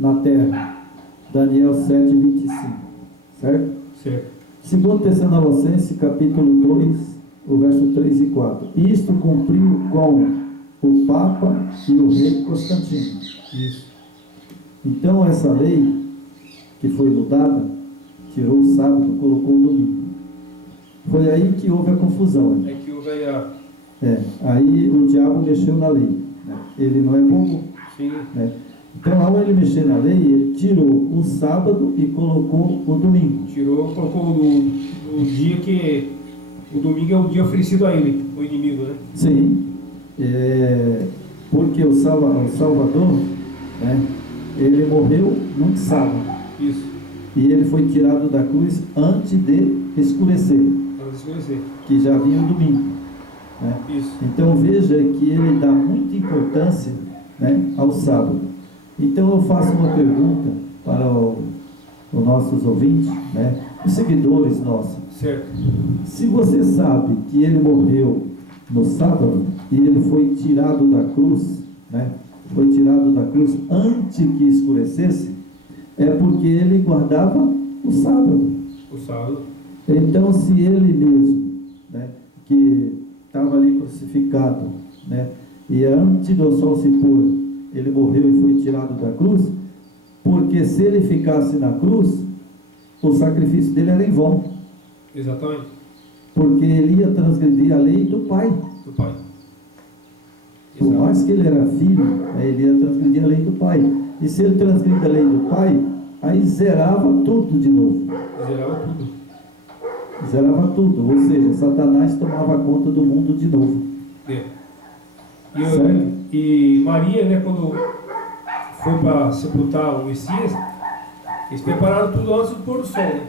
na terra. Daniel 7:25. Certo? Certo. 2 Tessalonicenses, capítulo 2, o verso 3 e 4. Isto cumpriu com o Papa e o rei Constantino. Isso. Então, essa lei que foi mudada, tirou o sábado, colocou o domingo. Foi aí que houve a confusão. É que houve a... Aí o diabo mexeu na lei. Né? Ele não é bobo. Sim. Né? Então, ao ele mexer na lei, ele tirou o sábado e colocou o domingo. Colocou o dia que... O domingo é o dia oferecido a ele, o inimigo, né? Sim. Porque o Salvador, né, ele morreu num sábado. Isso. E ele foi tirado da cruz antes de escurecer. Antes de escurecer. Que já vinha o domingo. Né? Isso. Então veja que ele dá muita importância, né, ao sábado. Então eu faço uma pergunta para os nossos ouvintes, né, os seguidores nossos. Certo. Se você sabe que ele morreu no sábado e ele foi tirado da cruz, né, foi tirado da cruz antes que escurecesse, é porque ele guardava o sábado. O sábado. Então, se ele mesmo, né, que estava ali crucificado, né, e antes do sol se pôr, ele morreu e foi tirado da cruz, porque se ele ficasse na cruz, o sacrifício dele era em vão. Exatamente. Porque ele ia transgredir a lei do Pai. Do Pai. Por Exato. mais que ele era filho, né, ele ia transgredir a lei do Pai. E se ele transgredir a lei do Pai, aí zerava tudo de novo. Zerava tudo. Zerava tudo. Ou seja, Satanás tomava conta do mundo de novo. É. Certo? E Maria, né, quando foi para sepultar o Messias, eles prepararam tudo antes do pôr do sol, né?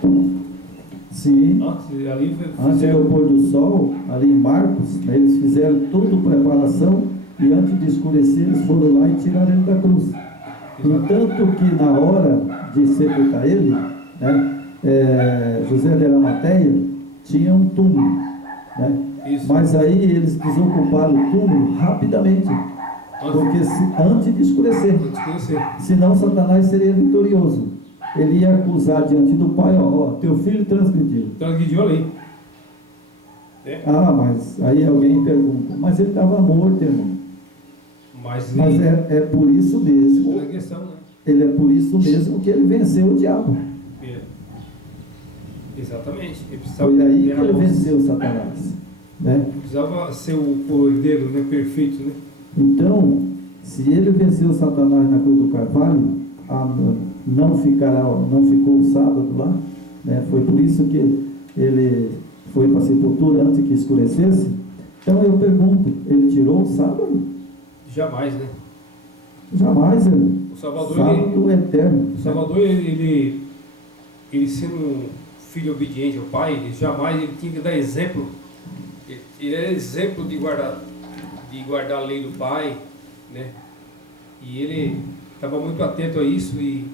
Sim. Antes do pôr do sol, ali em Marcos, né, eles fizeram toda a preparação e antes de escurecer eles foram lá e tiraram ele da cruz. Tanto que na hora de sepultar ele, né, José de Arimateia tinha um túmulo, né? Mas aí eles desocuparam o túmulo rapidamente, porque antes de escurecer, senão Satanás seria vitorioso. Ele ia acusar diante do Pai, ó, teu filho transgrediu. Transgrediu a lei. Mas aí alguém pergunta, mas ele estava morto, irmão. Mas é por isso mesmo. Questão, né? Ele é por isso mesmo que ele venceu o diabo. Exatamente. Foi aí que ele venceu Satanás. Né? Precisava ser o cordeiro, né, perfeito, né? Então, se ele venceu Satanás na cruz do Carvalho, não ficou o sábado lá, né? Foi por isso que ele foi para a sepultura antes que escurecesse. Então eu pergunto, ele tirou o sábado? Jamais, né? Jamais, o Salvador, sábado eterno. O Salvador, ele sendo um filho obediente ao Pai, ele tinha que dar exemplo. Ele era exemplo de guardar a lei do Pai, né? E ele estava muito atento a isso, e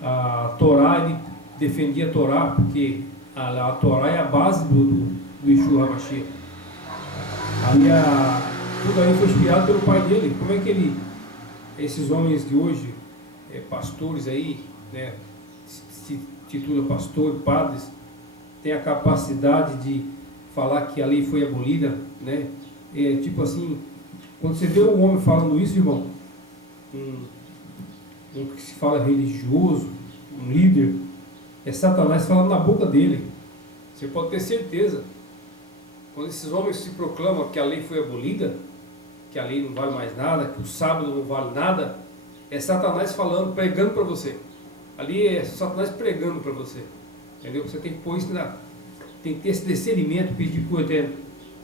a Torá, ele defendia a Torá, porque a Torá é a base do Yeshua HaMashiach. Tudo aí foi inspirado pelo pai dele. Como é que esses homens de hoje, pastores aí, né, se titula pastor, padres, tem a capacidade de falar que a lei foi abolida, né? Tipo assim, quando você vê um homem falando isso, irmão, um que se fala religioso, um líder, é Satanás falando na boca dele. Você pode ter certeza. Quando esses homens se proclamam que a lei foi abolida, que a lei não vale mais nada, que o sábado não vale nada, é Satanás falando, pregando para você. Ali é Satanás pregando para você. Entendeu? Você tem que pôr isso tem que ter esse discernimento, pedir para o Eterno,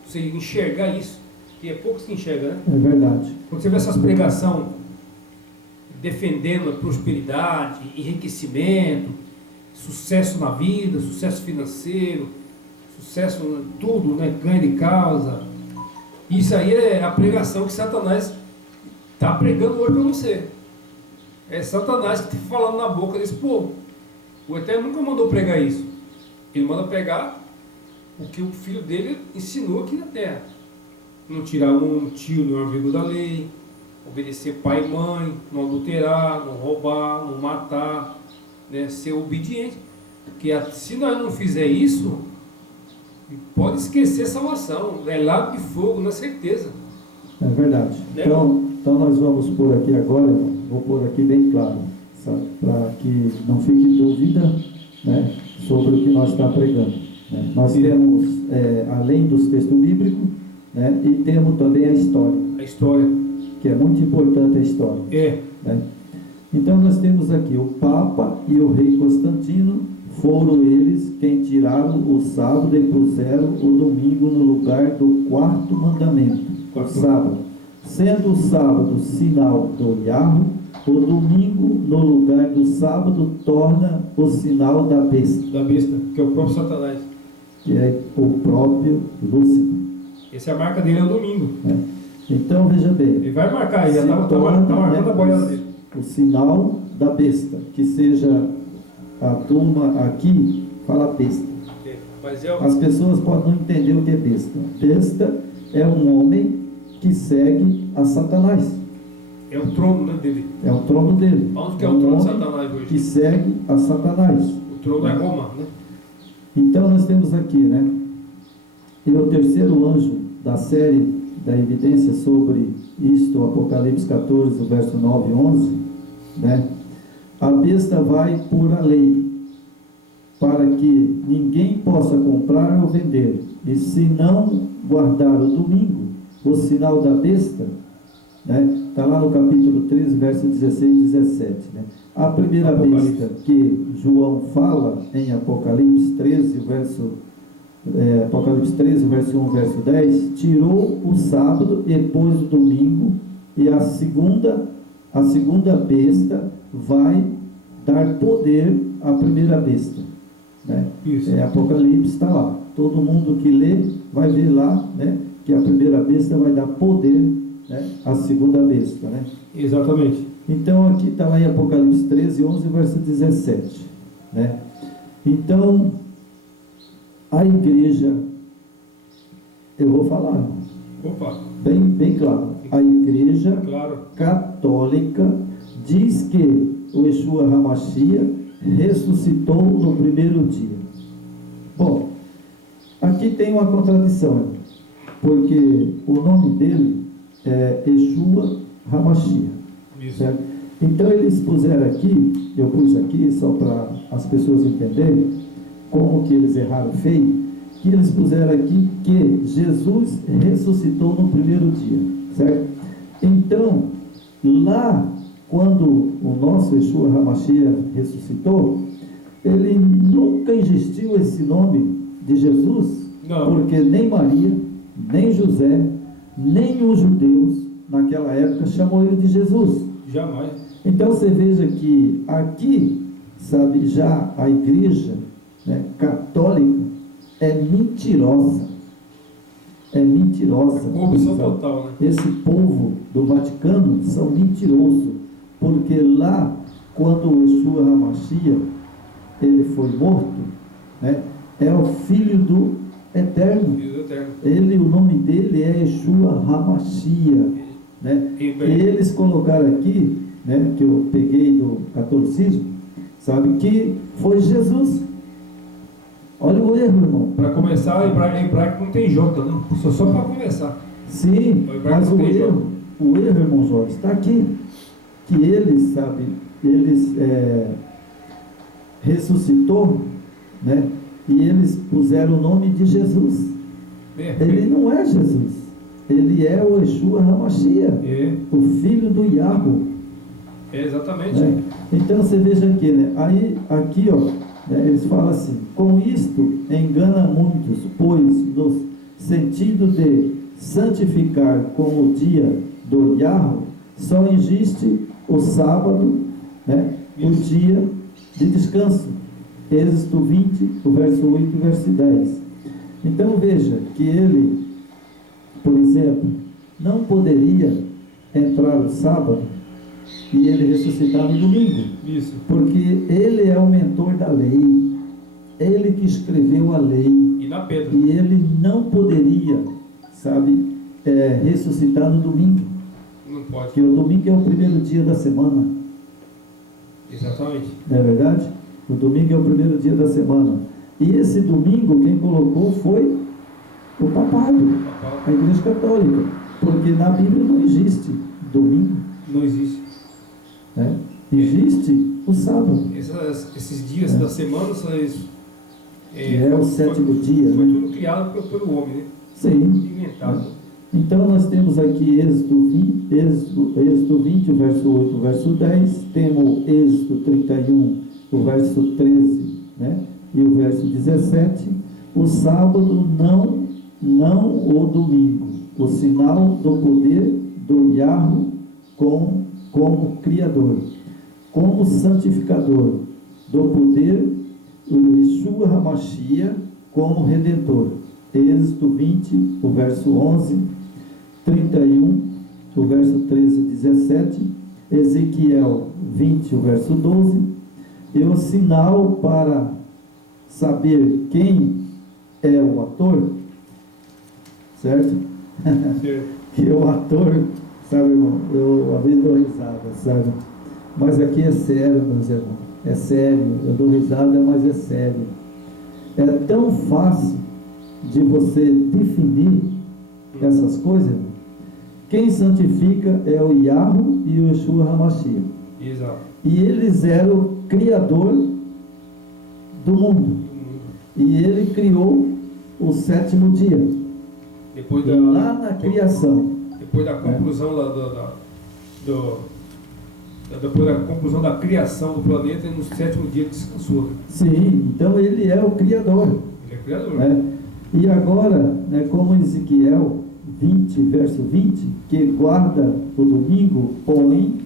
você enxergar isso, que é pouco que enxerga, né? É verdade. Quando você vê essas pregações defendendo a prosperidade, enriquecimento, sucesso na vida, sucesso financeiro, sucesso em tudo, né? Ganho de causa, isso aí é a pregação que Satanás está pregando hoje para você. É Satanás que está falando na boca desse povo. O Eterno nunca mandou pregar isso. Ele manda pregar o que o filho dele ensinou aqui na terra. Não tirar um tio no amigo da lei, obedecer pai e mãe, não adulterar, não roubar, não matar, né? Ser obediente. Porque se nós não fizer isso, pode esquecer salvação, é lago de fogo, na certeza. É verdade. Né? Então nós vamos pôr aqui agora, vou pôr aqui bem claro, para que não fique dúvida, né, sobre o que nós estamos pregando. Né? Nós temos, além dos textos bíblicos, né, e temos também a história. A história. Que é muito importante a história. Né? Então nós temos aqui o Papa e o rei Constantino, foram eles quem tiraram o sábado e puseram o domingo no lugar do quarto mandamento, o sábado. Sendo o sábado sinal do Yahweh, o domingo no lugar do sábado torna o sinal da besta. Da besta, que é o próprio Satanás. Que é o próprio Lúcifer. Essa é a marca dele, é o domingo. Então veja bem. Ele vai marcar, ele já está marcando a boiada dele. O sinal da besta, que seja a turma aqui fala besta. Mas as pessoas podem não entender o que é besta. Besta é um homem que segue a Satanás. É o trono, né, dele. É o trono dele. Onde que é o trono de Satanás hoje? Que segue a Satanás. O trono é Roma, né? Então nós temos aqui, né? E o terceiro anjo da série da evidência sobre isto, Apocalipse 14, verso 9 e 11, né? A besta vai por a lei, para que ninguém possa comprar ou vender, e se não guardar o domingo, o sinal da besta, né? Está lá no capítulo 13, verso 16 e 17, né? A primeira besta que João fala em Apocalipse 13, Apocalipse 13, verso 1, verso 10, tirou o sábado e pôs o domingo, e a segunda besta vai dar poder à primeira besta, né? Isso. Apocalipse está lá, todo mundo que lê vai ver lá, né, que a primeira besta vai dar poder, né, à segunda besta, né? Exatamente. Então aqui está lá em Apocalipse 13, 11, verso 17, né? Então a igreja, eu vou falar, bem claro, a igreja católica diz que o Yeshua HaMashiach ressuscitou no primeiro dia. Bom, aqui tem uma contradição, porque o nome dele é Yeshua HaMashiach, certo? Então eles puseram aqui, eu pus aqui só para as pessoas entenderem como que eles erraram feio, que eles puseram aqui que Jesus ressuscitou no primeiro dia, certo? Então, lá, quando o nosso Yeshua HaMashiach ressuscitou, ele nunca existiu esse nome de Jesus, porque nem Maria, nem José, nem os judeus, naquela época, chamou ele de Jesus. Jamais. Então, você veja que aqui, sabe, já a igreja, né, católica é mentirosa. É mentirosa. Corrupção total, né? Esse povo do Vaticano são mentirosos, porque lá, quando o Yeshua HaMashiach ele foi morto, né, é o Filho do Eterno. Ele, o nome dele é Yeshua HaMashiach, né? Eles colocaram aqui, né, que eu peguei do catolicismo, sabe, que foi Jesus. Olha o erro, irmão. Para começar, hebraico não tem J, não. Só para começar. Sim, mas o erro, irmão Jorge, está aqui. Que eles, sabe, ressuscitou, né? E eles puseram o nome de Jesus. Ele não é Jesus. Ele é o Yeshua HaMashiach, o filho do Yahweh. Exatamente. Né? Então você veja aqui, né? Aí, aqui, ó, né, eles falam assim: com isto engana muitos, pois no sentido de santificar como o dia do Yahweh, só existe o sábado, né, o dia de descanso. Êxodo 20, o verso 8 e o verso 10. Então veja que ele, por exemplo, não poderia entrar o sábado e ele ressuscitar no domingo. Isso. Porque ele é o mentor da lei, ele que escreveu a lei, e na pedra. E ele não poderia, sabe, ressuscitar no domingo. Não pode. Porque o domingo é o primeiro dia da semana. Exatamente. Não é verdade? O domingo é o primeiro dia da semana. E esse domingo quem colocou foi o papado, a Igreja Católica. Porque na Bíblia não existe domingo. Não existe. Né? Existe o sábado. Esses dias da semana são isso. É o sétimo dia. Foi Né? tudo criado pelo homem, né? Sim. Inventado. Então nós temos aqui Êxodo 20, o verso 8, o verso 10. Temos Êxodo 31, o verso 13, né? E o verso 17. O sábado não o domingo. O sinal do poder do Yahweh como Criador, como santificador, do poder do Yeshua HaMashiach como Redentor. Êxodo 20, o verso 11, 31, o verso 13 e 17, Ezequiel 20, o verso 12, e o sinal para saber quem é o ator, certo? Que o ator, sabe, irmão, eu às vezes dou risada, sabe? Mas aqui é sério, meus irmãos, é sério, eu dou risada, mas é sério. É tão fácil de você definir essas coisas. Quem santifica é o Yahweh e o Yeshua HaMashiach. Exato. E eles eram o Criador do mundo. E ele criou o sétimo dia. Depois lá na criação. Depois da conclusão depois da conclusão da criação do planeta, e no sétimo dia descansou. Sim, então ele é o Criador. Ele é Criador. Né? E agora, né, como Ezequiel 20, verso 20, que guarda o domingo, põe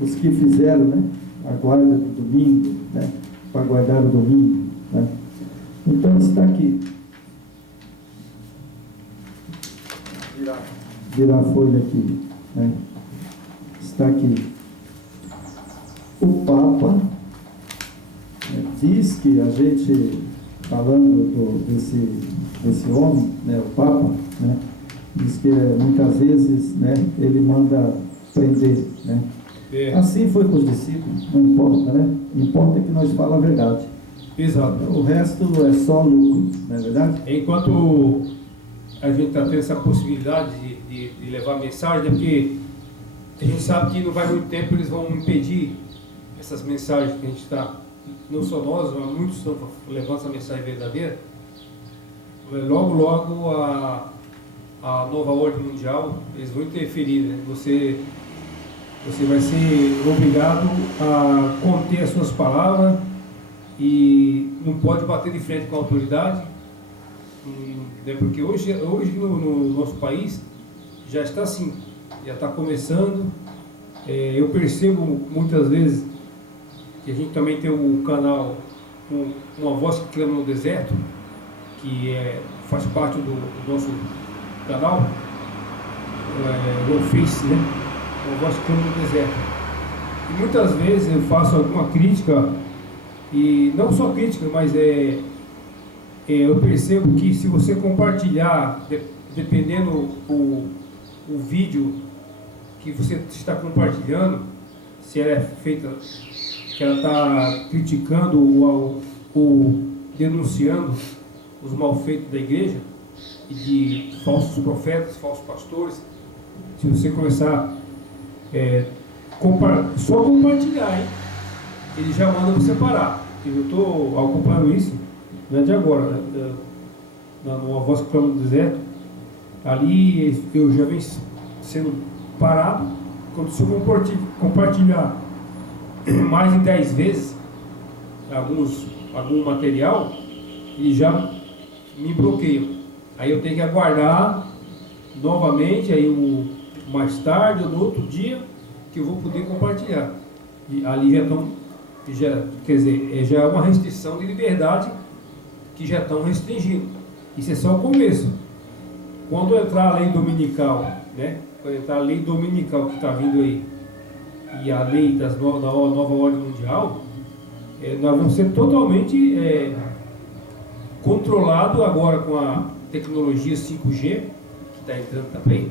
os que fizeram, né, a guarda do domingo, né, para guardar o domingo. Né? Então está aqui. Virar a folha aqui. Né? Está aqui. O Papa, né, diz que a gente, falando desse homem, né, o Papa, né, diz que muitas vezes, né, ele manda prender. Né? Assim foi com os discípulos, não importa, né? Importa que nós falamos a verdade. Exato. O resto é só lucro, não é verdade? Enquanto a gente está tendo essa possibilidade de levar mensagem, é porque a gente sabe que não vai muito tempo eles vão impedir essas mensagens que a gente está, não só nós, mas muitos estão levando essa mensagem verdadeira. Logo a nova ordem mundial, eles vão interferir, né? Você vai ser obrigado a conter as suas palavras e não pode bater de frente com a autoridade, né? Porque hoje no nosso país já está assim, já está começando. Eu percebo muitas vezes que a gente também tem um canal, uma voz que clama no deserto, que faz parte do nosso canal, no Face, né? Uma voz que clama no deserto. E muitas vezes eu faço alguma crítica, e não só crítica, mas eu percebo que se você compartilhar, dependendo o vídeo que você está compartilhando, se ela é feita, que ela está criticando ou denunciando os malfeitos da igreja e de falsos profetas, falsos pastores, se você começar só compartilhar, hein? Ele já manda você parar. Eu estou acompanhando isso, não é de agora, né? Numa voz que clama no deserto, ali eu já venho sendo parado. Quando se eu compartilhar mais de 10 vezes algum material, ele já me bloqueia. Aí eu tenho que aguardar novamente, aí mais tarde ou no outro dia que eu vou poder compartilhar. E ali quer dizer, já é uma restrição de liberdade que já estão restringindo. Isso é só o começo. Quando entrar a lei dominical, né? Quando entrar a lei dominical que está vindo aí, e a lei da nova ordem mundial, nós vamos ser totalmente controlados agora com a tecnologia 5G, que está entrando também.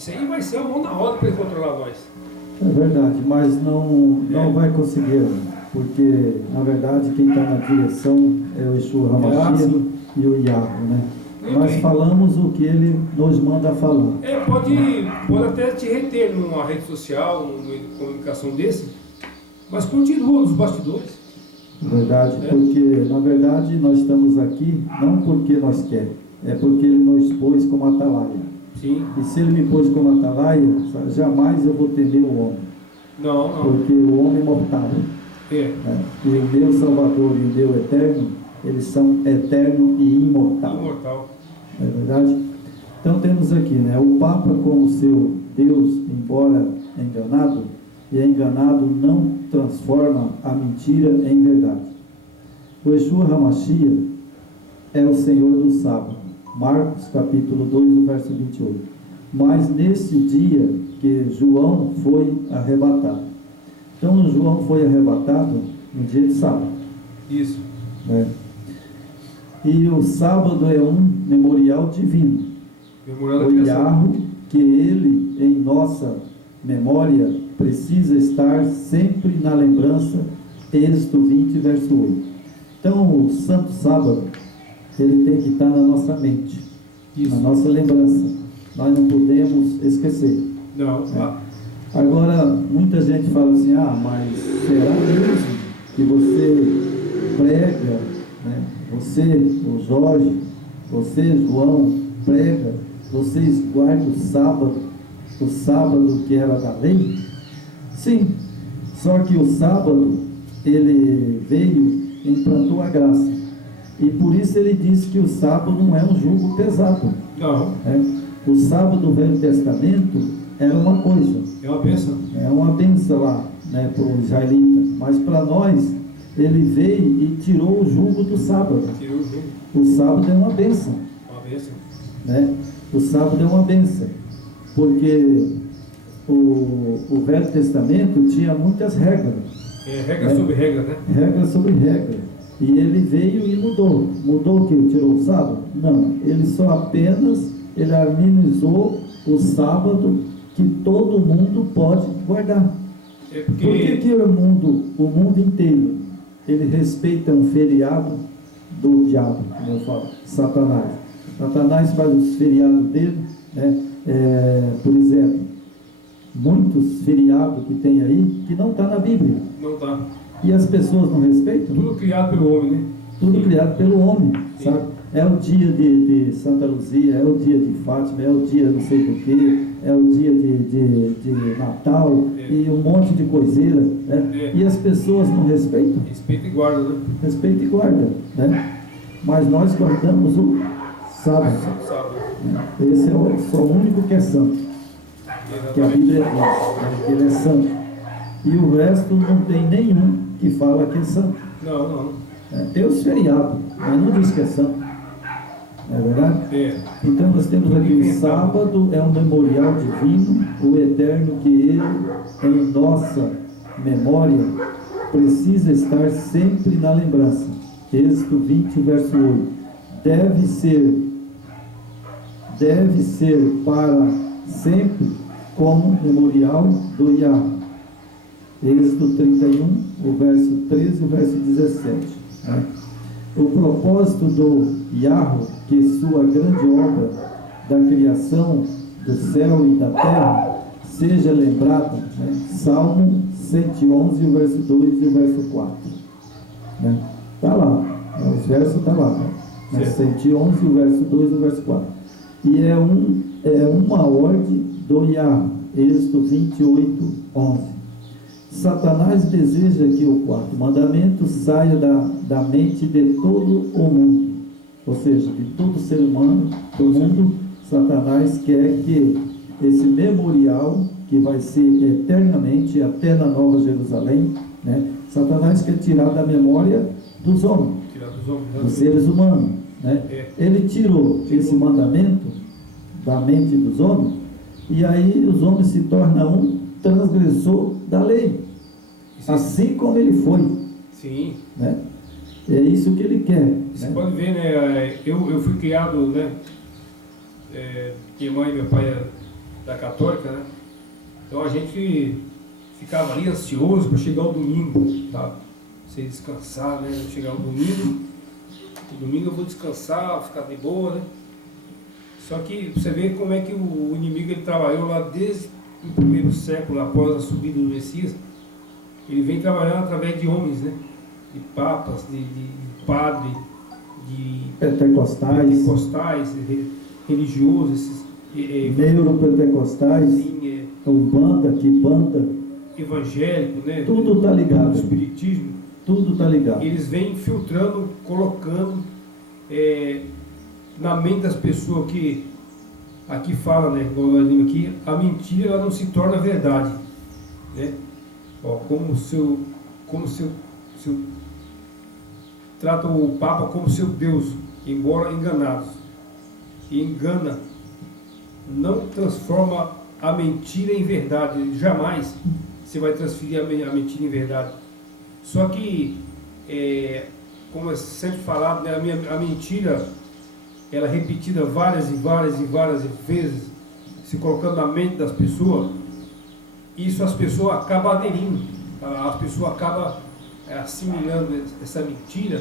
Isso aí vai ser a mão na roda para ele controlar nós. É verdade, mas não vai conseguir, porque na verdade quem está na direção é o Yeshua HaMashiach e o Yahweh, né? Nós falamos o que ele nos manda falar. Pode até te reter numa rede social, numa meio de comunicação desse, mas continua nos bastidores. Verdade, porque na verdade nós estamos aqui não porque nós queremos, é porque ele nos pôs como atalaia. Sim. E se ele me pôs como atalaia, jamais eu vou temer o homem. Não. Porque o homem é mortal. É. E o meu Salvador e o meu Eterno, eles são eterno e imortal. Imortal. É verdade? Então temos aqui, né? O Papa como seu Deus, embora enganado, e enganado não transforma a mentira em verdade. O Yeshua HaMashiach é o Senhor do sábado. Marcos capítulo 2, verso 28. Mas nesse dia que João foi arrebatado. Então João foi arrebatado no dia de sábado. Isso. E o sábado é um memorial divino. O Yahweh, que ele em nossa memória precisa estar sempre na lembrança. Êxodo 20, verso 8. Então o Santo Sábado, ele tem que estar na nossa mente, na nossa lembrança. Nós não podemos esquecer. Não. Agora, muita gente fala assim, mas será mesmo que você prega, né? Você, o Jorge, você, João, prega, vocês guardam o sábado que era da lei? Sim, só que o sábado, ele veio e implantou a graça. E por isso ele disse que o sábado não é um jugo pesado. Não. O sábado do Velho Testamento era uma coisa. É uma bênção. É uma bênção lá, né, para o israelita. Mas para nós, ele veio e tirou o jugo do sábado. Tirou o jugo. O sábado é uma bênção. Uma bênção. Né? O sábado é uma bênção. Porque o Velho Testamento tinha muitas regras. Regra sobre regra, né? Regra sobre regra. E ele veio e mudou. Mudou o que? Tirou o sábado? Não. Ele só apenas, ele harmonizou o sábado que todo mundo pode guardar. Por que o mundo inteiro, ele respeita um feriado do diabo, como eu falo, Satanás. Satanás faz os feriados dele, né? Por exemplo, muitos feriados que tem aí, que não está na Bíblia. Não está. E as pessoas não respeitam? Tudo criado pelo homem, né? Tudo criado pelo homem, sabe? É o dia de Santa Luzia, é o dia de Fátima, é o dia não sei do que, é o dia de Natal e um monte de coiseira, né? E as pessoas não respeitam? Respeita e guarda, né? Respeita e guarda, né? Mas nós guardamos o sábado. Esse é o único que é santo, que a Bíblia diz, né? Que ele é santo. E o resto não tem nenhum que fala que é santo. Não. Tem os feriados, mas não diz que é santo. Não é verdade? Então nós temos aqui o sábado, é um memorial divino, o eterno que ele, em nossa memória, precisa estar sempre na lembrança. Êxodo 20, verso 8. Deve ser para sempre como memorial do Yahweh. Êxodo 31, o verso 13 e o verso 17. Né? O propósito do Yahweh, que sua grande obra da criação do céu e da terra, seja lembrada, né? Salmo 111, o verso 2 e o verso 4. Está lá, os versos estão lá. Né? 111, o verso 2 e o verso 4. E é uma ordem do Yahweh, Êxodo 28, 11. Satanás deseja que o quarto mandamento saia da mente de todo o mundo, ou seja, de todo ser humano do mundo. Satanás quer que esse memorial, que vai ser eternamente até na Nova Jerusalém, né? Satanás quer tirar da memória dos homens, dos seres humanos, né? Ele tirou esse mandamento da mente dos homens, e aí os homens se tornam um transgressor da lei, assim como ele foi. Sim. Né? É isso que ele quer. Você pode ver, né? Eu fui criado, né? Minha mãe e meu pai da Católica, né? Então a gente ficava ali ansioso para chegar o domingo, tá? Você descansar, né? Chegar o domingo eu vou descansar, ficar de boa, né? Só que você vê como é que o inimigo ele trabalhou lá desde o primeiro século, após a subida do Messias. Ele vem trabalhando através de homens, né? De papas, de padre, de pentecostais, religiosos, neuropentecostais, Umbanda, Quimbanda, evangélico, né? Tudo está ligado. Espiritismo. Tudo está ligado. Eles vêm filtrando, colocando na mente das pessoas que aqui fala, né? Igual nós lemos aqui, a mentira ela não se torna verdade, né? Ó, como seu trata o Papa como seu Deus, embora enganados. E engana, não transforma a mentira em verdade. Jamais você vai transferir a mentira em verdade. Só que, como é sempre falado, né, a mentira, ela é repetida várias vezes, se colocando na mente das pessoas, isso as pessoas acabam aderindo, as pessoas acabam assimilando essa mentira,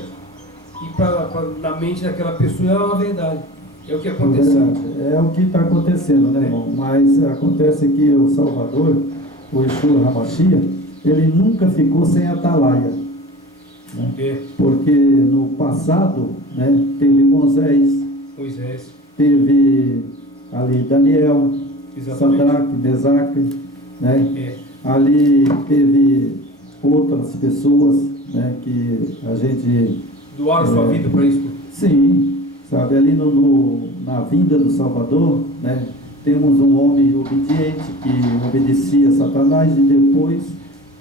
e na mente daquela pessoa é uma verdade. É o que aconteceu. É o que está acontecendo, né, irmão? Mas acontece que o Salvador, o Yeshua HaMashiach, ele nunca ficou sem atalaia, né? Porque no passado, né, teve Moisés, teve ali Daniel, Sadraque, Mesaque, né? Ali teve outras pessoas, né, que a gente doaram sua vida para isso. Sim, sabe, ali na vinda do Salvador, né, temos um homem obediente que obedecia a Satanás e depois,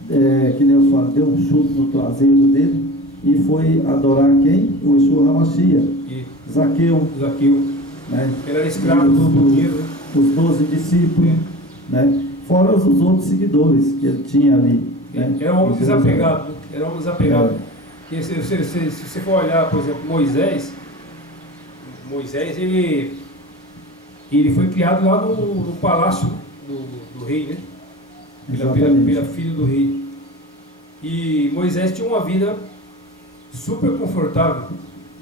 que nem eu falo, deu um chute no traseiro dele e foi adorar quem? O Yeshua HaMashiach. Zaqueu. Né? Ele era escravo do dinheiro. Os 12 discípulos, né? Fora os outros seguidores que ele tinha ali. Né? Era um homem desapegado. Porque se você for olhar, por exemplo, Moisés, ele foi criado lá no palácio do rei, né? Pela filha do rei. E Moisés tinha uma vida super confortável,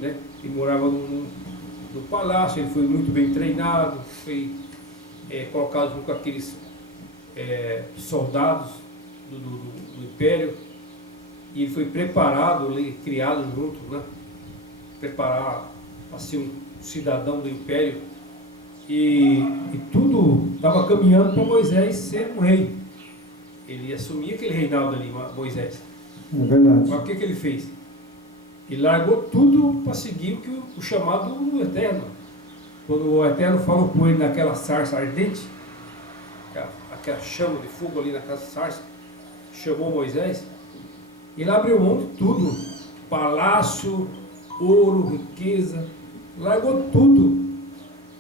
né? Ele morava no palácio, ele foi muito bem treinado, foi colocado junto com aqueles soldados do império, e ele foi preparado, criado junto, né? Preparar para ser um cidadão do império, e tudo estava caminhando para Moisés ser um rei. Ele assumia aquele reinado ali, Moisés. É verdade. Mas o que ele fez? Ele largou tudo para seguir o chamado do Eterno. Quando o Eterno falou com ele naquela sarça ardente, aquela chama de fogo ali naquela sarça, chamou Moisés, ele abriu mão de tudo, palácio, ouro, riqueza, largou tudo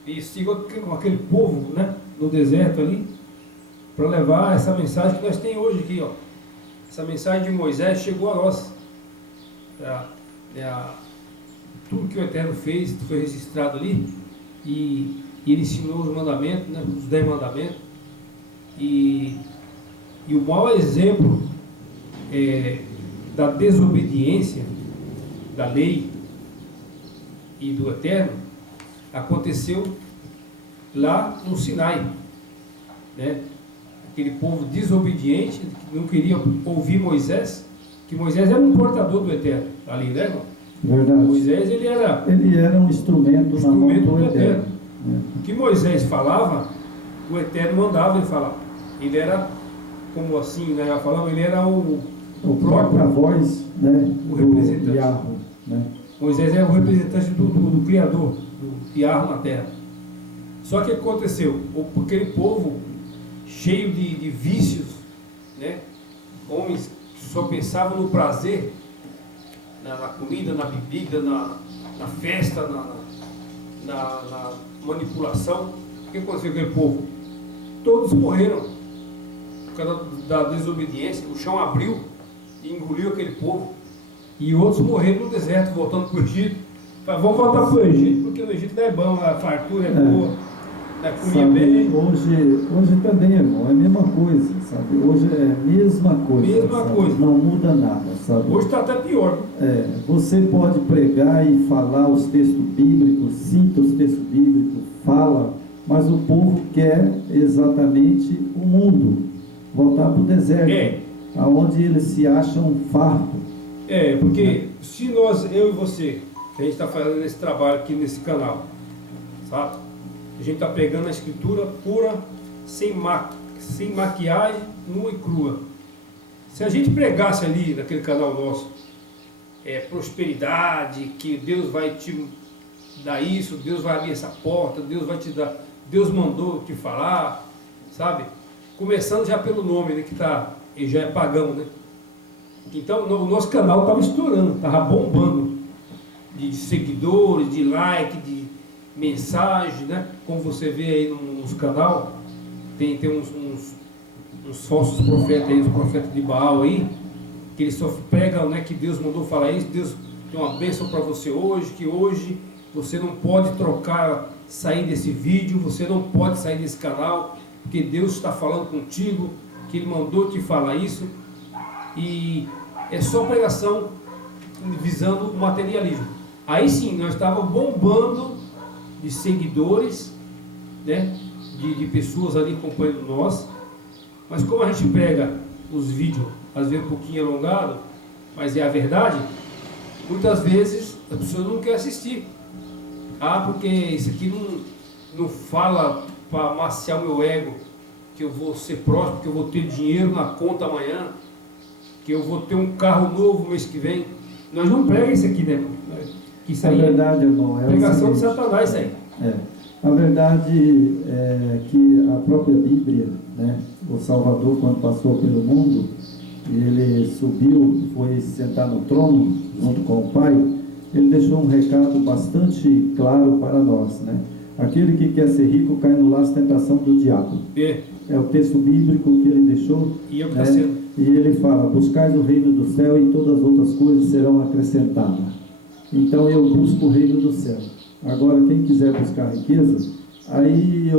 e seguiu com aquele povo, né, no deserto ali, para levar essa mensagem que nós temos hoje aqui, ó. Essa mensagem de Moisés chegou a nós. Tudo que o Eterno fez foi registrado ali, e ele ensinou os mandamentos, né, os 10 mandamentos, e o maior exemplo da desobediência da lei e do Eterno aconteceu lá no Sinai, né? Aquele povo desobediente que não queria ouvir Moisés, que Moisés era um portador do Eterno ali, né, irmão? Verdade. Moisés ele era um instrumento na mão do Eterno. O que Moisés falava, o Eterno mandava ele falar. Ele era, como assim, né, já falamos, ele era o próprio voz, né, o representante. Do Yahweh, né? Moisés é o representante do Criador, do Yahweh na terra. Só que aconteceu, aquele povo cheio de vícios, né? Homens que só pensavam no prazer, na comida, na bebida, na festa, na manipulação. O que aconteceu com aquele povo? Todos morreram por causa da desobediência. O chão abriu e engoliu aquele povo. E outros morreram no deserto, voltando para o Egito. Vamos voltar para o Egito, porque no Egito não é bom, a fartura é boa. Comia bem. Hoje também, irmão, é a mesma coisa, sabe? Hoje é a mesma coisa. Mesma coisa. Não muda nada, sabe? Hoje está até pior. Você pode pregar e falar os textos bíblicos, cita os textos bíblicos, fala, mas o povo quer exatamente o mundo, voltar para o deserto, aonde eles se acham fartos. Porque se nós, eu e você, que a gente está fazendo esse trabalho aqui nesse canal, sabe? A gente está pegando a escritura pura, sem maquiagem, nua e crua. Se a gente pregasse ali naquele canal nosso, prosperidade, que Deus vai te dar isso, Deus vai abrir essa porta, Deus vai te dar, Deus mandou te falar, sabe? Começando já pelo nome, né, que já é pagão, né? Então o nosso canal estava estourando, estava bombando de seguidores, de like, de mensagem, né? Como você vê aí nos canal, tem uns falsos profetas aí, os profetas de Baal aí, que eles só pregam, né, que Deus mandou falar isso, Deus tem uma bênção para você hoje, que hoje você não pode sair desse vídeo, você não pode sair desse canal, porque Deus está falando contigo, que Ele mandou te falar isso, e é só pregação visando o materialismo. Aí sim, nós estávamos bombando de seguidores, né, de pessoas ali acompanhando nós, mas como a gente prega os vídeos, às vezes um pouquinho alongado, mas é a verdade, muitas vezes as pessoas não querem assistir. Porque isso aqui não fala para amaciar o meu ego, que eu vou ser próspero, que eu vou ter dinheiro na conta amanhã, que eu vou ter um carro novo mês que vem. Nós não pregamos isso aqui, né, irmão? Isso aí verdade, irmão, é pregação de Satanás, isso aí. A verdade é que a própria Bíblia, né, o Salvador, quando passou pelo mundo, ele subiu, foi sentar no trono junto com o Pai, ele deixou um recado bastante claro para nós, né? Aquele que quer ser rico cai no laço tentação do diabo. É o texto bíblico que ele deixou, né? E ele fala: buscais o reino do céu e todas as outras coisas serão acrescentadas. Então eu busco o reino do céu. Agora quem quiser buscar riqueza, aí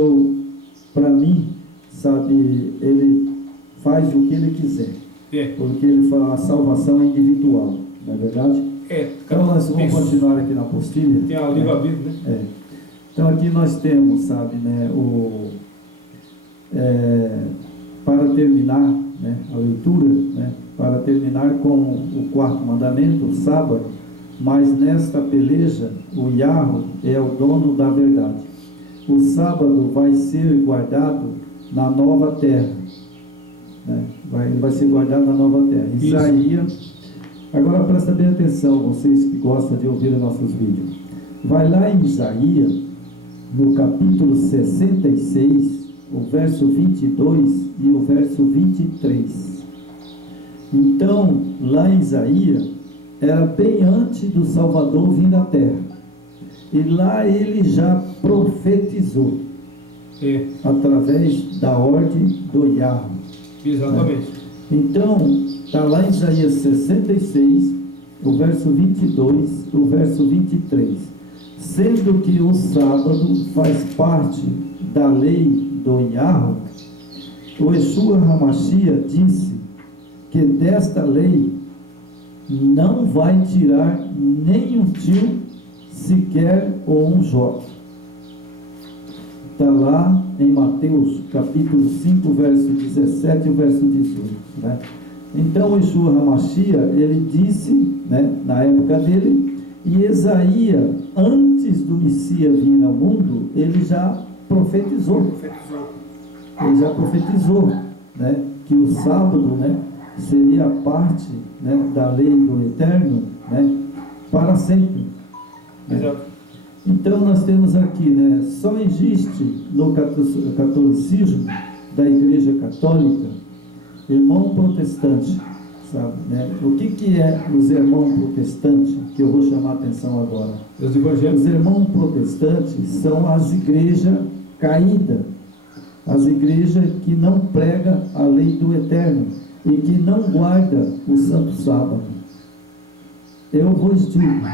para mim, sabe, ele faz o que ele quiser. Porque ele fala, a salvação é individual, não é verdade? Então nós vamos continuar aqui na apostila. Tem a livre-arbítrio, né? Então aqui nós temos, sabe, né, para terminar, né, a leitura, né, para terminar com o quarto mandamento, o sábado, mas nesta peleja o Yahweh é o dono da verdade. O sábado vai ser guardado na nova terra, né? Vai ser guardado na nova terra. Isso. Isaías, agora presta bem atenção, vocês que gostam de ouvir os nossos vídeos. Vai lá em Isaías, no capítulo 66, o verso 22 e o verso 23. Então, lá em Isaías, era bem antes do Salvador vir à terra. E lá ele já profetizou, através da ordem do Yahweh. Exatamente. Então, está lá em Isaías 66, o verso 22, o verso 23. Sendo que o sábado faz parte da lei do Yahweh, o Yeshua HaMashiach disse que desta lei não vai tirar nem um tio sequer ou um jota. Está lá em Mateus capítulo 5, verso 17 e o verso 18, né? Então o Yeshua HaMashiach, ele disse, né, na época dele, e Isaías, antes do Messias vir ao mundo, ele já profetizou. Ele já profetizou, né, que o sábado, né, seria parte, né, da lei do Eterno, né, para sempre. Exato. Então nós temos aqui, né, só existe no catolicismo da Igreja Católica irmão protestante, sabe, né? O que é os irmãos protestantes, que eu vou chamar a atenção agora? Os evangélicos. Os irmãos protestantes são as igrejas caídas, as igrejas que não pregam a lei do Eterno e que não guardam o Santo Sábado. Eu vos digo,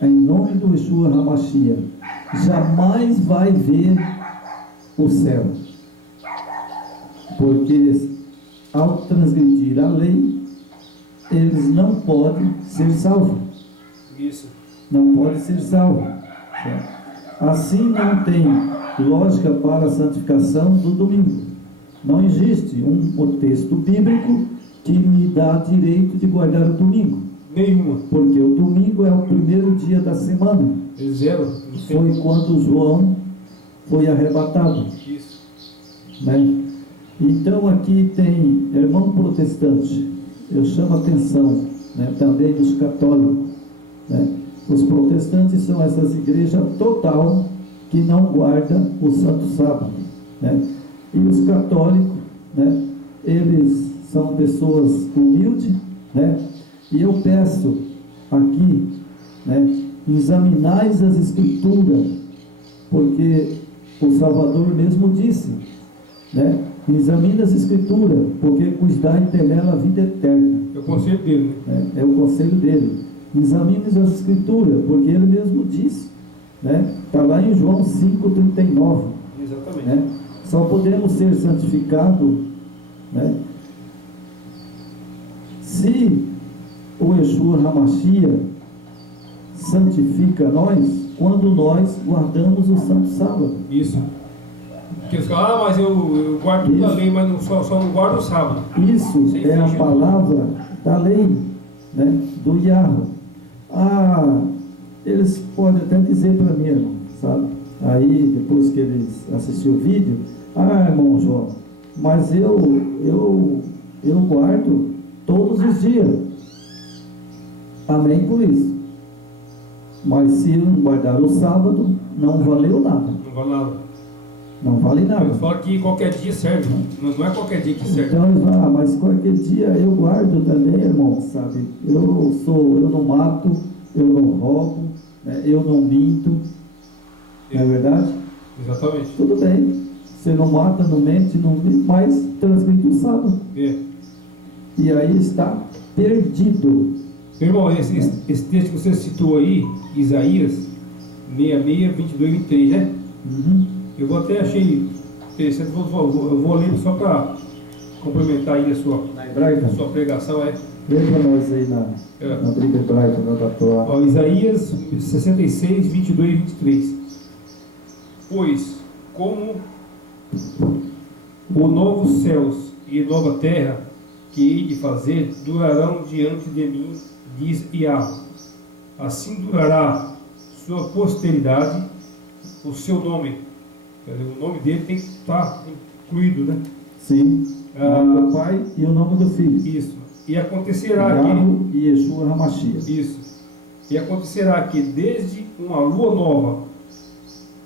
em nome do Yeshua HaMashiach, jamais vai ver o céu. Porque ao transgredir a lei, eles não podem ser salvos. Isso. Não podem ser salvos. Assim não tem lógica para a santificação do domingo. Não existe um texto bíblico que me dá direito de guardar o domingo. Nenhuma. Porque o domingo é o primeiro dia da semana. Zero. Foi quando João foi arrebatado. Isso. Né? Então aqui tem irmão protestante. Eu chamo a atenção, né, também dos católicos. Né? Os protestantes são essas igrejas total que não guardam o Santo Sábado. Né? E os católicos, né, eles são pessoas humildes, né? E eu peço aqui, né, examinais as Escrituras, porque o Salvador mesmo disse, né, examine as Escrituras, porque cuidar nela a vida eterna. É o conselho dele, né? É o conselho dele. Examine as Escrituras, porque ele mesmo disse, né? Está lá em João 5,39. Exatamente. Né? Só podemos ser santificados, né, se o Yeshua HaMashiach santifica nós quando nós guardamos o Santo Sábado. Isso. Porque eles falam, mas eu guardo tudo a lei, mas só não guardo o sábado. Isso Sem é a fingir. palavra da lei, né, do Yahweh. Eles podem até dizer para mim, irmão, sabe? Aí, depois que eles assistiram o vídeo, irmão João, mas eu guardo todos os dias. Amém por isso. Mas se eu não guardar o sábado, não valeu nada. Não vale nada. Não vale nada. Eles falam que qualquer dia serve. Não é qualquer dia que serve. Então eles falam, mas qualquer dia eu guardo também, irmão, sabe? Eu não mato, eu não roubo, né? Eu não minto. Não é verdade? Exatamente. Tudo bem. Você não mata, não mente, mas transgride o sábado. É. E aí está perdido. Irmão, esse texto que você citou aí, Isaías 66, 22 e 23, né? Uhum. Eu até achei interessante, eu vou ler só para complementar aí a sua pregação. Lê para nós aí na briga hebraica da Torá. Ó, Isaías 66, 22 e 23. Pois, como o novos céus e nova terra que hei de fazer durarão diante de mim, diz Yahweh. Assim durará sua posteridade, o seu nome. Quer dizer, o nome dele tem que estar incluído, né? Sim. O nome do Pai e o nome do Filho. Isso. E acontecerá Yahweh e Yeshua HaMashiach. Isso. E acontecerá que desde uma lua nova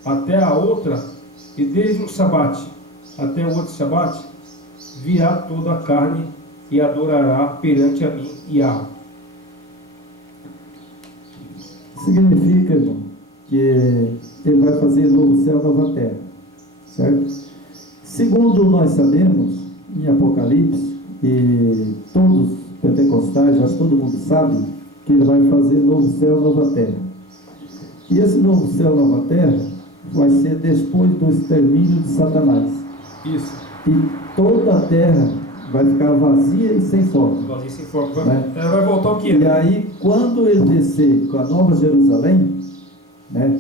até a outra, e desde um sabate até o outro sabate, virá toda a carne e adorará perante a mim, Yahweh. Significa, irmão, que ele vai fazer novo céu, nova terra. Certo? Segundo nós sabemos, em Apocalipse, e todos os pentecostais, acho que todo mundo sabe, que ele vai fazer novo céu, nova terra. E esse novo céu, nova terra, vai ser depois do extermínio de Satanás. Isso. E toda a terra vai ficar vazia e sem forma. Vazia e sem forma. Né? Ela vai voltar o quê? E aí, quando ele descer com a Nova Jerusalém, né,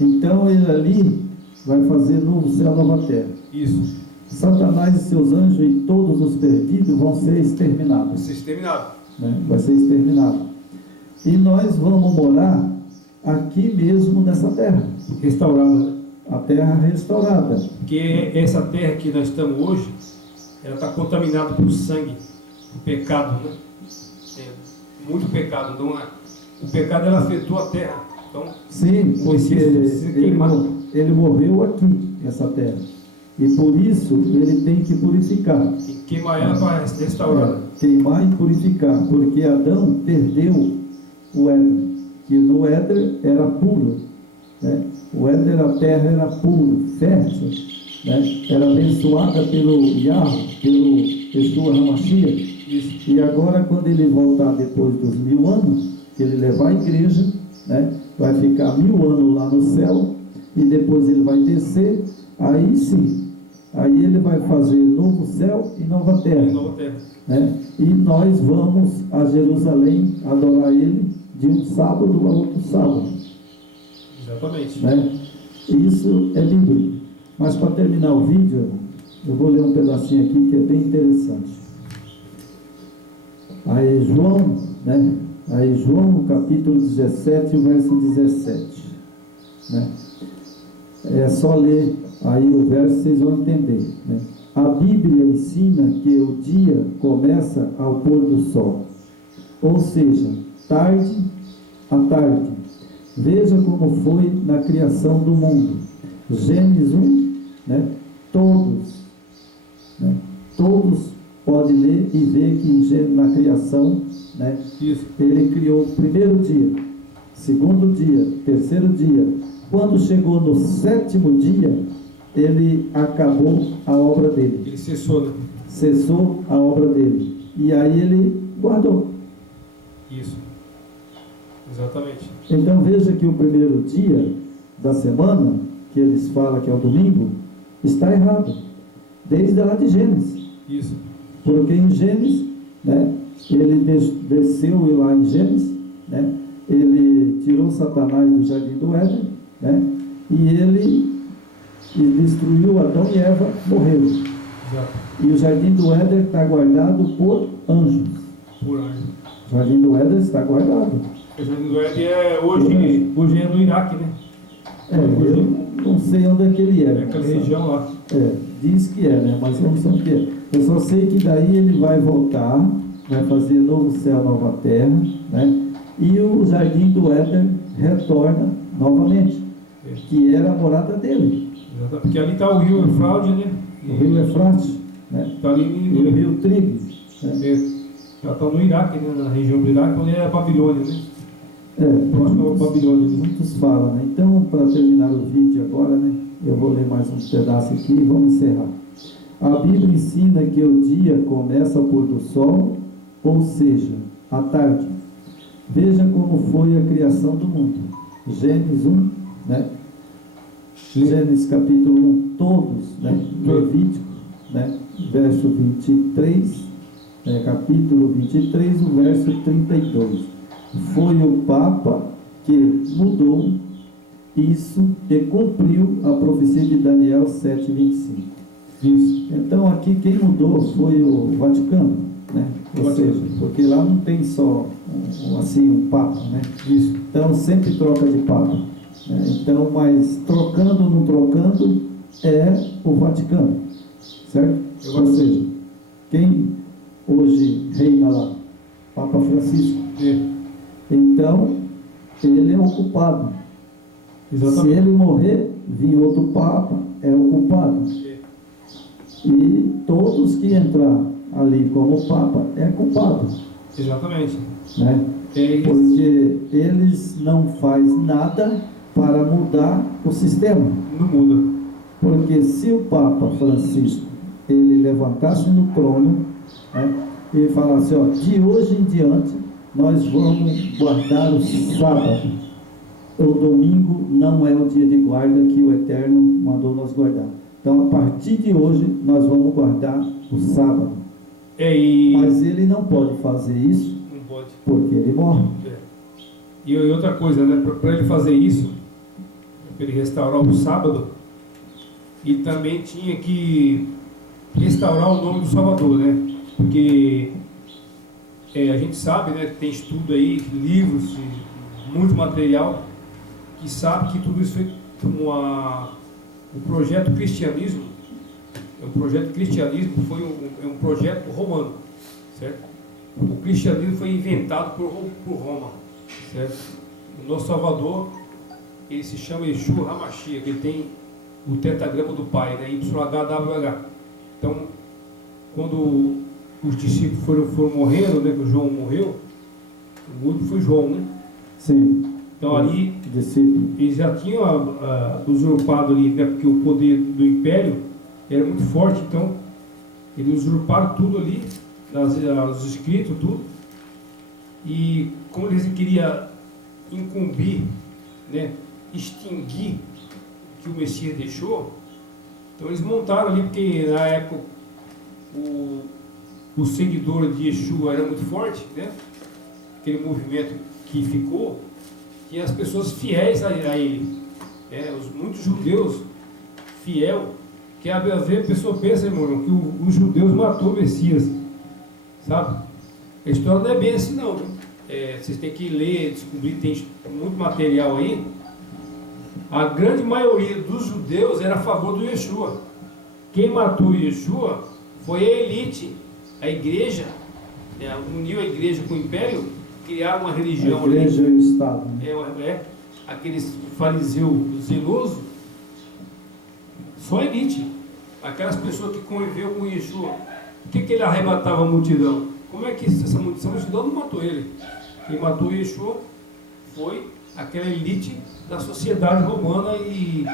então ele ali vai fazer novo céu, nova terra. Isso. Satanás e seus anjos e todos os perdidos vão ser exterminados. Vai ser exterminado. Né? Vai ser exterminado. E nós vamos morar aqui mesmo nessa terra. Restaurada, né? A terra restaurada. Porque essa terra que nós estamos hoje, ela está contaminada por sangue, por pecado, né? Muito pecado. Então, o pecado ela afetou a terra. Então, sim, porque ele morreu aqui, nessa terra. E por isso ele tem que purificar. E queimar ela para restaurar. Queimar e purificar. Porque Adão perdeu o Éden. Que no Éden era puro. Né? O Éden, a terra era puro, fértil. Né? Era abençoada pelo Yahweh, pelo Yeshua HaMashiach. Isso. E agora, quando ele voltar depois dos 1000 anos, que ele levar a igreja, né, vai ficar 1000 anos lá no céu, e depois ele vai descer, aí sim, aí ele vai fazer novo céu e nova terra. Né? E nós vamos a Jerusalém adorar ele de um sábado a outro sábado. Exatamente. Né? Isso é bíblico. Mas para terminar o vídeo, eu vou ler um pedacinho aqui que é bem interessante. Aí João, né? Aí João, capítulo 17, o verso 17. Né? É só ler aí o verso, vocês vão entender. Né? A Bíblia ensina que o dia começa ao pôr do sol, ou seja, tarde à tarde. Veja como foi na criação do mundo. Gênesis 1, né? Todos podem ler e ver que na criação, né? Ele criou o primeiro dia, segundo dia, terceiro dia. Quando chegou no sétimo dia, ele acabou a obra dele. Ele cessou, né? Cessou a obra dele. E aí ele guardou. Isso. Exatamente. Então veja que o primeiro dia da semana, que eles falam que é o domingo, está errado. Desde lá de Gênesis. Isso. Porque em Gênesis, né, ele desceu e lá em Gênesis, né, ele tirou Satanás do jardim do Éden, né, e ele destruiu Adão e Eva, morreram. Exato. E o jardim do Éden está guardado por anjos. Por anjos. O jardim do Éden está guardado. O jardim do Éden é hoje é no Iraque, né? Eu não sei onde é que ele é. É aquela região lá. Diz que é, né? Mas eu não sei o que é. Eu só sei que daí ele vai voltar, vai fazer novo céu, nova terra, né? E o jardim do Éden retorna novamente, que era a morada dele. Exato. Porque ali está o rio Eufrate, né? O rio Eufrate, né? Está ali e o rio Tigre. Né? Já está no Iraque, né? Na região do Iraque, onde é a Babilônia, né? Próximo ao Babilônia. Muitos falam, né? Então, para terminar o vídeo agora, né? Eu vou ler mais um pedaço aqui e vamos encerrar. A Bíblia ensina que o dia começa ao pôr do sol, ou seja, à tarde. Veja como foi a criação do mundo. Gênesis 1, né? Gênesis capítulo 1, todos, né? Levítico, né? Verso 23, capítulo 23, o verso 32. Foi o Papa que mudou isso e cumpriu a profecia de Daniel 7:25. Isso. Então aqui quem mudou foi o Vaticano, né? Ou seja, porque lá não tem só um Papa, né? Isso. Então sempre troca de Papa. Né? Então, mas trocando ou não trocando é o Vaticano, certo? Ou seja, quem hoje reina lá? Papa Francisco. Então, ele é o culpado. Exatamente. Se ele morrer, vir outro Papa, é o culpado. E todos que entrar ali como Papa, é culpado. Exatamente. Né? Porque eles não fazem nada para mudar o sistema. Não muda. Porque se o Papa Francisco, ele levantasse no trono, né, e falasse, ó, de hoje em diante, nós vamos guardar o sábado. O domingo não é o dia de guarda que o Eterno mandou nós guardar. Então, a partir de hoje, nós vamos guardar o sábado. Mas ele não pode fazer isso, não pode, porque ele morre. E outra coisa, né? Para ele fazer isso, para ele restaurar o sábado, e também tinha que restaurar o nome do Salvador, né? Porque a gente sabe, né? Tem estudo aí, livros, muito material, que sabe que tudo isso foi o projeto cristianismo. O projeto cristianismo foi um projeto romano, certo? O cristianismo foi inventado por Roma, certo? O nosso Salvador, ele se chama Yeshua HaMashiach, que ele tem o tetragrama do Pai, né? YHWH. Então, quando os discípulos foram morrendo, né? Que o João morreu, o último foi João, né? Sim. Então ali, eles já tinham usurpado ali, né? Porque o poder do império era muito forte, então eles usurparam tudo ali, os escritos, tudo, e como eles queriam incumbir, né, extinguir o que o Messias deixou, Então eles montaram ali, porque na época o seguidor de Yeshua era muito forte, né? Aquele movimento que ficou, tinha as pessoas fiéis a ele, muitos judeus fiel, que às vezes a pessoa pensa, irmão, que os judeus matou o Messias, sabe? A história não é bem assim não, viu? Vocês têm que ler, descobrir, tem muito material aí. A grande maioria dos judeus era a favor do Yeshua. Quem matou Yeshua foi a elite, a igreja, uniu a igreja com o império, criaram uma religião. A igreja e o Estado. Aqueles fariseus zelosos, só a elite, aquelas pessoas que conviveu com Yeshua. Por que ele arrebatava a multidão? Como é que essa multidão não matou ele? Quem matou Yeshua foi aquela elite da sociedade romana e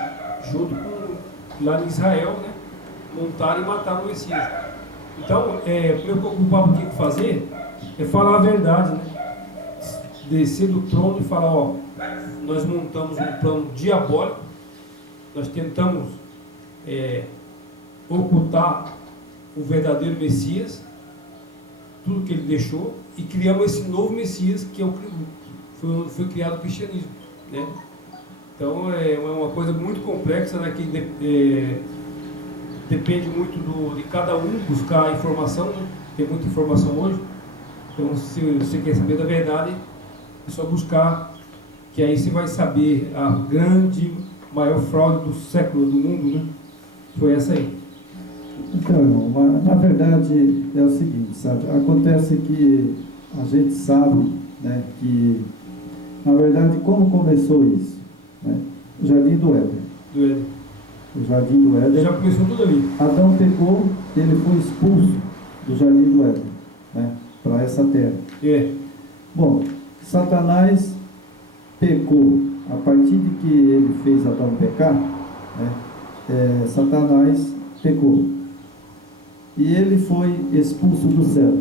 junto com lá em Israel, né, montaram e mataram o Messias. Então, o que o Papa tinha que fazer é falar a verdade, né? Descer do trono e falar, ó, nós montamos um plano diabólico, nós tentamos ocultar o verdadeiro Messias, tudo que ele deixou, e criamos esse novo Messias que foi criado o cristianismo, né? Então é uma coisa muito complexa, né, que depende muito de cada um buscar a informação, né? Tem muita informação hoje, então se você quer saber da verdade, é só buscar, que aí você vai saber a maior fraude do século do mundo, né? Foi essa aí. Então, irmão, na verdade é o seguinte, sabe? Acontece que a gente sabe, né, que na verdade como começou isso, né? O Jardim do Éden. O Jardim do Éden. Já começou tudo ali. Adão pecou, ele foi expulso do Jardim do Éden, né, para essa terra. Bom, Satanás pecou. A partir de que ele fez Adão pecar, né, Satanás pecou. E ele foi expulso do céu.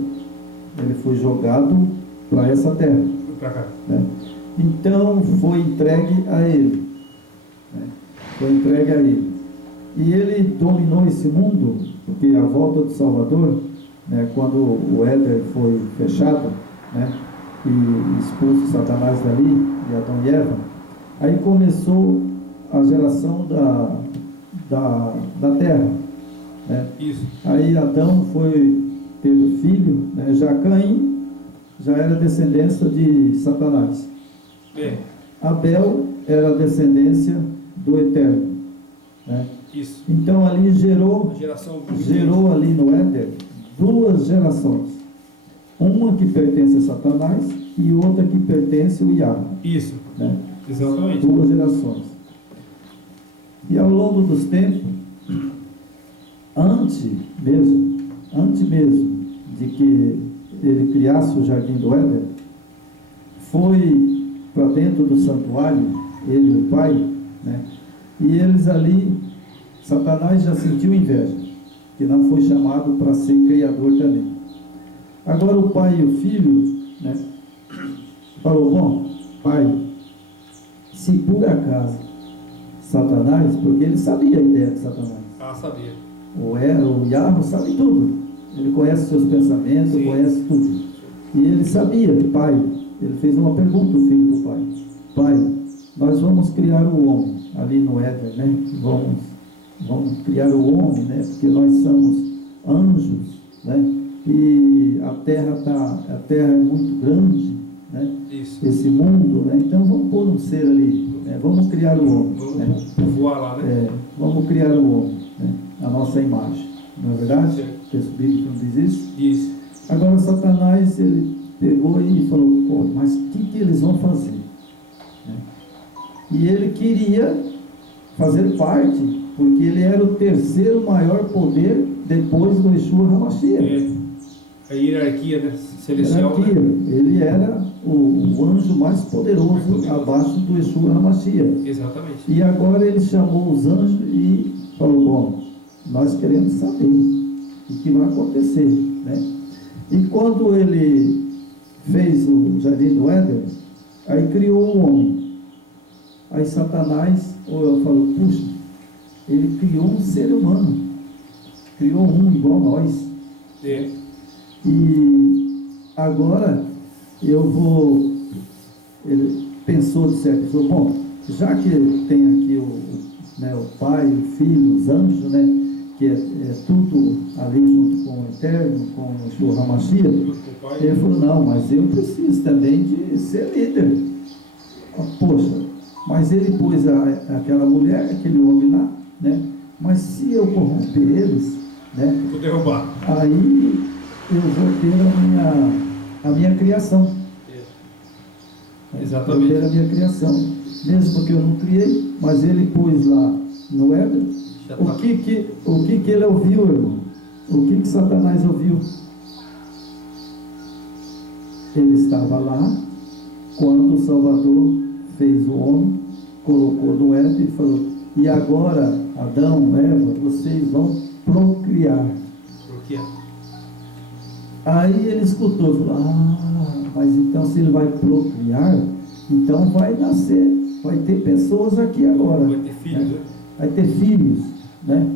Ele foi jogado para essa terra. Né? Então foi entregue a ele. Né? Foi entregue a ele. E ele dominou esse mundo, porque a volta do Salvador, né, quando o Éden foi fechado, né, e expulso Satanás dali, e Adão e Eva, aí começou a geração da terra. Né? Isso. Aí Adão teve filho, né? Já Caim já era descendência de Satanás. Abel era descendência do Eterno. Né? Isso. Então ali gerou ali no Éden duas gerações. Uma que pertence a Satanás e outra que pertence ao Yahweh. Isso. Né? Exatamente. Duas gerações. E ao longo dos tempos, antes mesmo de que ele criasse o Jardim do Éden, foi para dentro do santuário, ele e o pai, né? E eles ali, Satanás já sentiu inveja, que não foi chamado para ser criador também. Agora o pai e o filho, né, falou, bom, pai, se por acaso Satanás, porque ele sabia a ideia de Satanás. Sabia. O Yahweh sabe tudo. Ele conhece seus pensamentos, Sim. Conhece tudo. E ele sabia, pai, ele fez uma pergunta ao filho do pai. Pai, nós vamos criar o homem ali no Éden, né? Vamos criar o homem, né? Porque nós somos anjos, né? E a terra é muito grande, né? Isso. Esse mundo, né? Então vamos pôr um ser ali, né? Vamos criar o homem. Vamos povoar lá, né? Vamos criar o homem, né? A nossa imagem. Não é verdade? Sim. O texto bíblico não diz isso? Isso. Agora Satanás, ele pegou e falou, pô, mas o que eles vão fazer? Né? E ele queria fazer parte, porque ele era o terceiro maior poder depois do Yeshua HaMashiach. A hierarquia, né? Celestial. Né? Ele era o anjo mais poderoso abaixo do Yeshua HaMashiach. Exatamente. E agora ele chamou os anjos e falou, bom, nós queremos saber o que vai acontecer, né? E quando ele fez o Jardim do Éden, aí criou o homem. Aí Satanás falou, puxa, ele criou um ser humano, criou um igual nós. E agora ele pensou de certo, falou, bom, já que tem aqui o Pai, o Filho, os anjos, né, que é tudo ali junto com o Eterno, com o Yeshua HaMashiach, ele falou, não, mas eu preciso também de ser líder. Poxa, mas ele pôs aquela mulher, aquele homem lá, né, mas se eu corromper eles, né, vou derrubar. Aí eu vou ter a minha criação. Exatamente. Eu vou ter a minha criação. Mesmo que eu não criei, mas ele pôs lá no Éden. O que ele ouviu, irmão? O que Satanás ouviu? Ele estava lá quando o Salvador fez o homem, colocou no Éden e falou, e agora, Adão, Eva, vocês vão procriar. Aí ele escutou e falou, mas então se ele vai procriar, então vai nascer, vai ter pessoas aqui agora. Vai ter filhos, né? Vai ter filhos, né?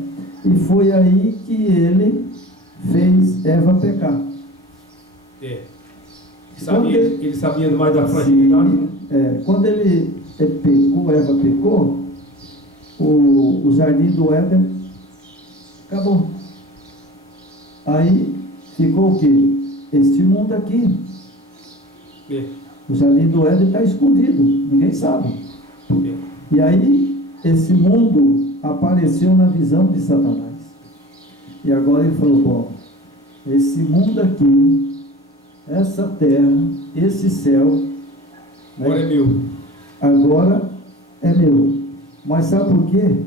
E foi aí que ele fez Eva pecar. Ele sabia mais da fragilidade? Sim, quando ele pecou, Eva pecou, o jardim do Éden acabou. Aí ficou o quê? Este mundo aqui. O jardim do Éden está escondido, ninguém sabe. E aí, esse mundo apareceu na visão de Satanás. E agora ele falou, bom, esse mundo aqui, essa terra, esse céu, né, agora é meu. Agora é meu. Mas sabe por quê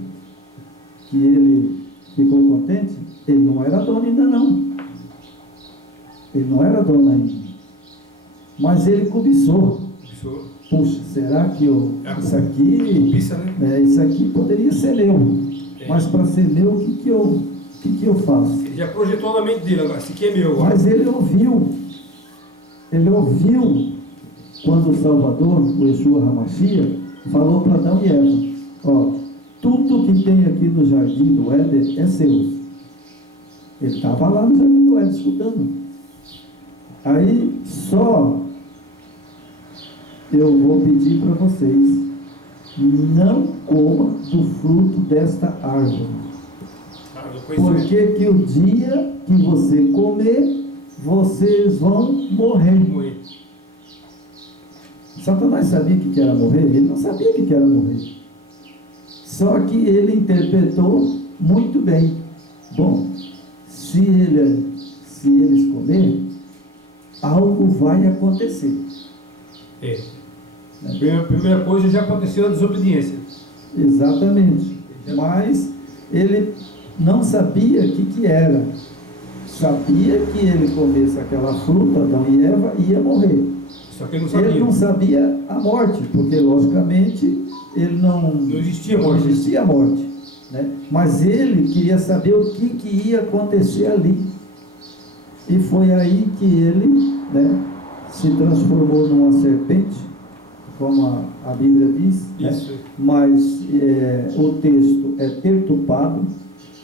que ele ficou contente? Ele não era dono ainda não. Ele não era dono ainda. Mas ele cobiçou. Puxa, será que isso aqui poderia ser meu? Mas para ser meu, o que eu faço? Ele já projetou na mente dele, agora, isso aqui é meu. Agora. Mas ele ouviu quando o Salvador, o Yeshua HaMashiach, falou para Adão e Eva, ó, tudo que tem aqui no jardim do Éden é seu. Ele estava lá no jardim do Éden escutando. Aí só eu vou pedir para vocês, não coma do fruto desta árvore. Porque que o dia que você comer, vocês vão morrer. Satanás sabia o que era morrer? Ele não sabia o que era morrer. Só que ele interpretou muito bem. Bom, se eles comerem, algo vai acontecer. A primeira coisa já aconteceu a desobediência. Exatamente. Mas ele não sabia o que era. Sabia que ele comesse aquela fruta, Adão e Eva, ia morrer. Só que ele não sabia. Ele não sabia a morte, porque logicamente ele não existia morte, né? Mas ele queria saber o que ia acontecer ali. E foi aí que ele, né, se transformou numa serpente, como a Bíblia diz, né? Mas o texto é perturbado,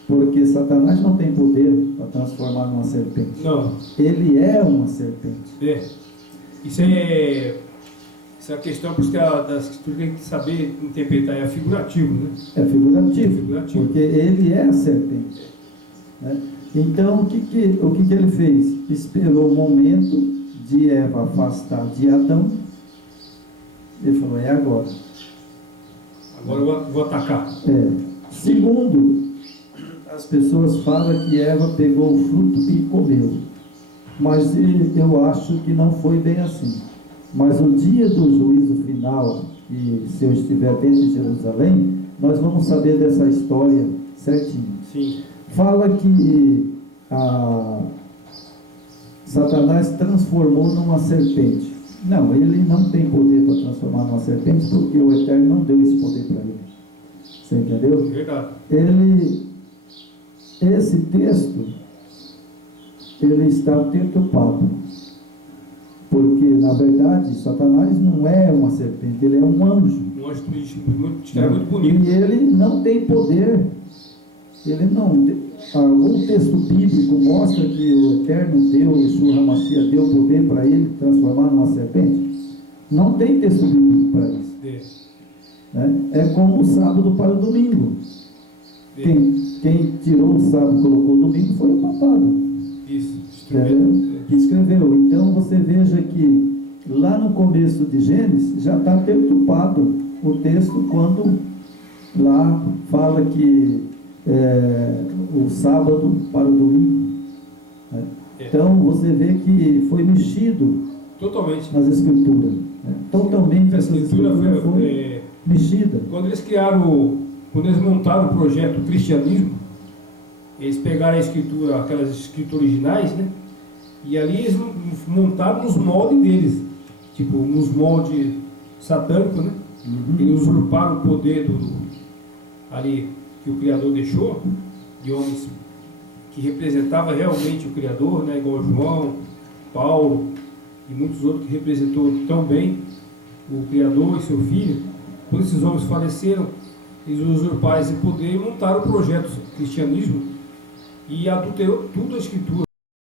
porque Satanás não tem poder para transformar numa serpente. Não. Ele é uma serpente. Isso é a questão que das escrituras tem que saber interpretar, é figurativo, né? É figurativo, porque ele é a serpente, né? Então, o que ele fez? Esperou o momento de Eva afastar de Adão. Ele falou, é agora. Agora eu vou atacar. Segundo, as pessoas falam que Eva pegou o fruto e comeu. Mas eu acho que não foi bem assim. Mas no dia do juízo final, e se eu estiver dentro de Jerusalém, nós vamos saber dessa história certinho. Sim. Fala que Satanás transformou numa serpente. Não, ele não tem poder para transformar numa serpente, porque o Eterno não deu esse poder para ele. Você entendeu? Verdade. Esse texto, ele está perturbado, porque na verdade, Satanás não é uma serpente, ele é um anjo. Um anjo muito bonito. E ele não tem poder. Ele não. Algum texto bíblico mostra que o eterno Deus, Yeshua HaMashiach, deu poder para ele transformar numa serpente? Não tem texto bíblico para isso. É como o sábado para o domingo. Quem tirou o sábado e colocou o domingo foi o papado. Isso, que escreveu. Então você veja que lá no começo de Gênesis já está perturbado o texto quando lá fala que o sábado para o domingo. Então você vê que foi mexido totalmente nas escrituras. Totalmente a escritura foi mexida. Quando eles montaram o projeto Cristianismo, eles pegaram a escritura, aquelas escrituras originais, né? E ali eles montaram nos moldes deles, tipo, nos moldes satânicos, né? Eles usurparam o poder ali que o Criador deixou, de homens que representava realmente o Criador, né? Igual João, Paulo e muitos outros que representou tão bem o Criador e seu Filho. Quando esses homens faleceram, eles usurparam esse poder e montaram o projeto Cristianismo e adulterou tudo a escritura.